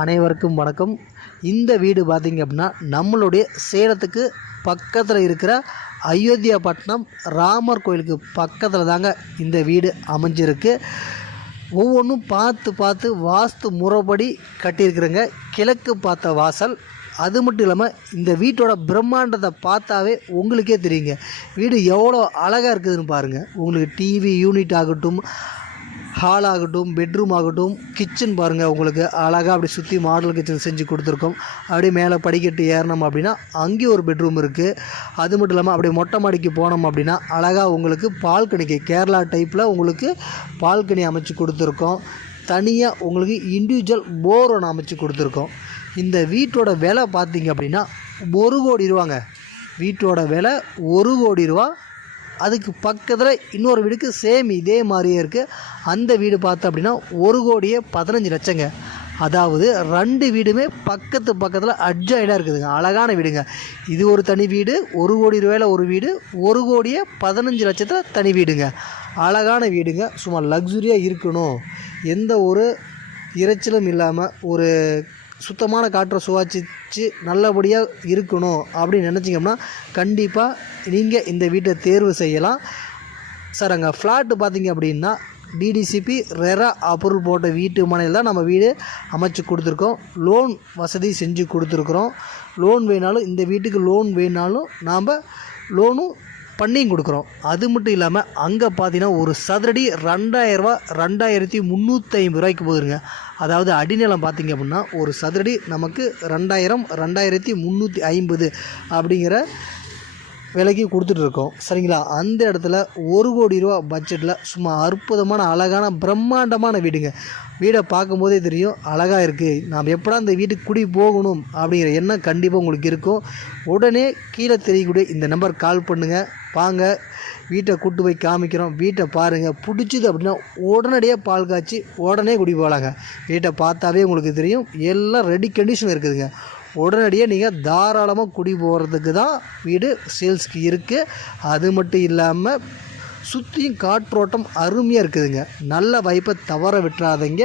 அனைவருக்கும் வணக்கம். இந்த வீடு பார்த்திங்க அப்படின்னா நம்மளுடைய சேலத்துக்கு பக்கத்தில் இருக்கிற அயோத்தியா பட்டினம் ராமர் கோயிலுக்கு பக்கத்தில் தாங்க இந்த வீடு அமைஞ்சிருக்கு. ஒவ்வொன்றும் பார்த்து பார்த்து வாஸ்து முறைப்படி கட்டியிருக்கிறேங்க. கிழக்கு பார்த்த வாசல். அது மட்டும் இல்லாமல் இந்த வீட்டோட பிரம்மாண்டத்தை பார்த்தாவே உங்களுக்கே தெரியுங்க வீடு எவ்வளோ அழகாக இருக்குதுன்னு பாருங்கள். உங்களுக்கு டிவி யூனிட் ஆகட்டும், ஹால் ஆகட்டும், பெட்ரூம் ஆகட்டும், கிச்சன் பாருங்கள். உங்களுக்கு அழகாக அப்படி சுற்றி மாடல் கிச்சன் செஞ்சு கொடுத்துருக்கோம். அப்படியே மேலே படிக்கட்டு ஏறினோம் அப்படின்னா அங்கேயும் ஒரு பெட்ரூம் இருக்குது. அது மட்டும் இல்லாமல் அப்படியே மொட்டை மாடிக்கு போனோம் அப்படின்னா அழகாக உங்களுக்கு பால்கனிக்கு கேரளா டைப்பில் உங்களுக்கு பால்கனி அமைச்சு கொடுத்துருக்கோம். தனியாக உங்களுக்கு இண்டிவிஜுவல் போர் ஒன்று அமைச்சு கொடுத்துருக்கோம். இந்த வீட்டோட விலை பார்த்திங்க அப்படின்னா 1 கோடி ரூபாங்க. வீட்டோட விலை 1 கோடி ரூபா. அதுக்கு பக்கத்தில் இன்னொரு வீடுக்கு சேம் இதே மாதிரியே இருக்குது. அந்த வீடு பார்த்தோம் அப்படின்னா 1,15,00,000ங்க. அதாவது 2 வீடுமே பக்கத்தில் அட்ஜாயிடாக இருக்குதுங்க. அழகான வீடுங்க. இது ஒரு தனி வீடு. 1 கோடி ரூபாயில் ஒரு வீடு, 1,15,00,000 தனி வீடுங்க. அழகான வீடுங்க. சும்மா லக்ஸுரியாக இருக்கணும், எந்த ஒரு இறைச்சலும் இல்லாமல் ஒரு சுத்தமான காற்றை சுவாசித்து நல்லபடியாக இருக்கணும் அப்படின்னு நினச்சிங்கன்னா கண்டிப்பாக நீங்கள் இந்த வீட்டை தேர்வு செய்யலாம். சார், அங்கே ஃப்ளாட்டு பார்த்திங்க அப்படின்னா டிடிசிபி ரெரா அப்ரூவல் போட்ட வீட்டு மனையில் தான் நம்ம வீடு அமைச்சு கொடுத்துருக்கோம். லோன் வசதி செஞ்சு கொடுத்துருக்குறோம். லோன் வேணாலும் இந்த வீட்டுக்கு லோன் வேணாலும் நாம் லோனும் பண்ணியும் கொடுக்குறோம். அது மட்டும் இல்லாமல் அங்கே பார்த்தீங்கன்னா ஒரு சதுரடி 2,000 ரூபா, 2,350 ரூபாய்க்கு போகுதுங்க. அதாவது அடிநிலம் பார்த்திங்க அப்படின்னா ஒரு சதுரடி நமக்கு 2,000, 2,350 அப்படிங்கிற விலைக்கு கொடுத்துட்ருக்கோம். சரிங்களா? அந்த இடத்துல 1 கோடி ரூபா பட்ஜெட்டில் சும்மா அற்புதமான அழகான பிரம்மாண்டமான வீடுங்க. வீடை பார்க்கும்போதே தெரியும் அழகாக இருக்குது. நாம் எப்படா இந்த வீட்டுக்கு குடி போகணும் அப்படிங்கிற எண்ணம் கண்டிப்பாக உங்களுக்கு இருக்கும். உடனே கீழே தெரியக்கூடிய இந்த நம்பர் கால் பண்ணுங்கள். வாங்க, வீட்டை கூட்டு போய் காமிக்கிறோம். வீட்டை பாருங்கள். பிடிச்சிது அப்படின்னா உடனடியாக பால் காய்ச்சி உடனே குடி போகலாங்க. வீட்டை பார்த்தாவே உங்களுக்கு தெரியும் எல்லாம் ரெடி கண்டிஷன் இருக்குதுங்க. உடனடியாக நீங்கள் தாராளமாக குடி போகிறதுக்கு தான் வீடு சேல்ஸ்க்கு இருக்குது. அது மட்டும் இல்லாமல் சுற்றியும் காற்றோட்டம் அருமையாக இருக்குதுங்க. நல்ல வாய்ப்பை தவற விட்டுறாதீங்க.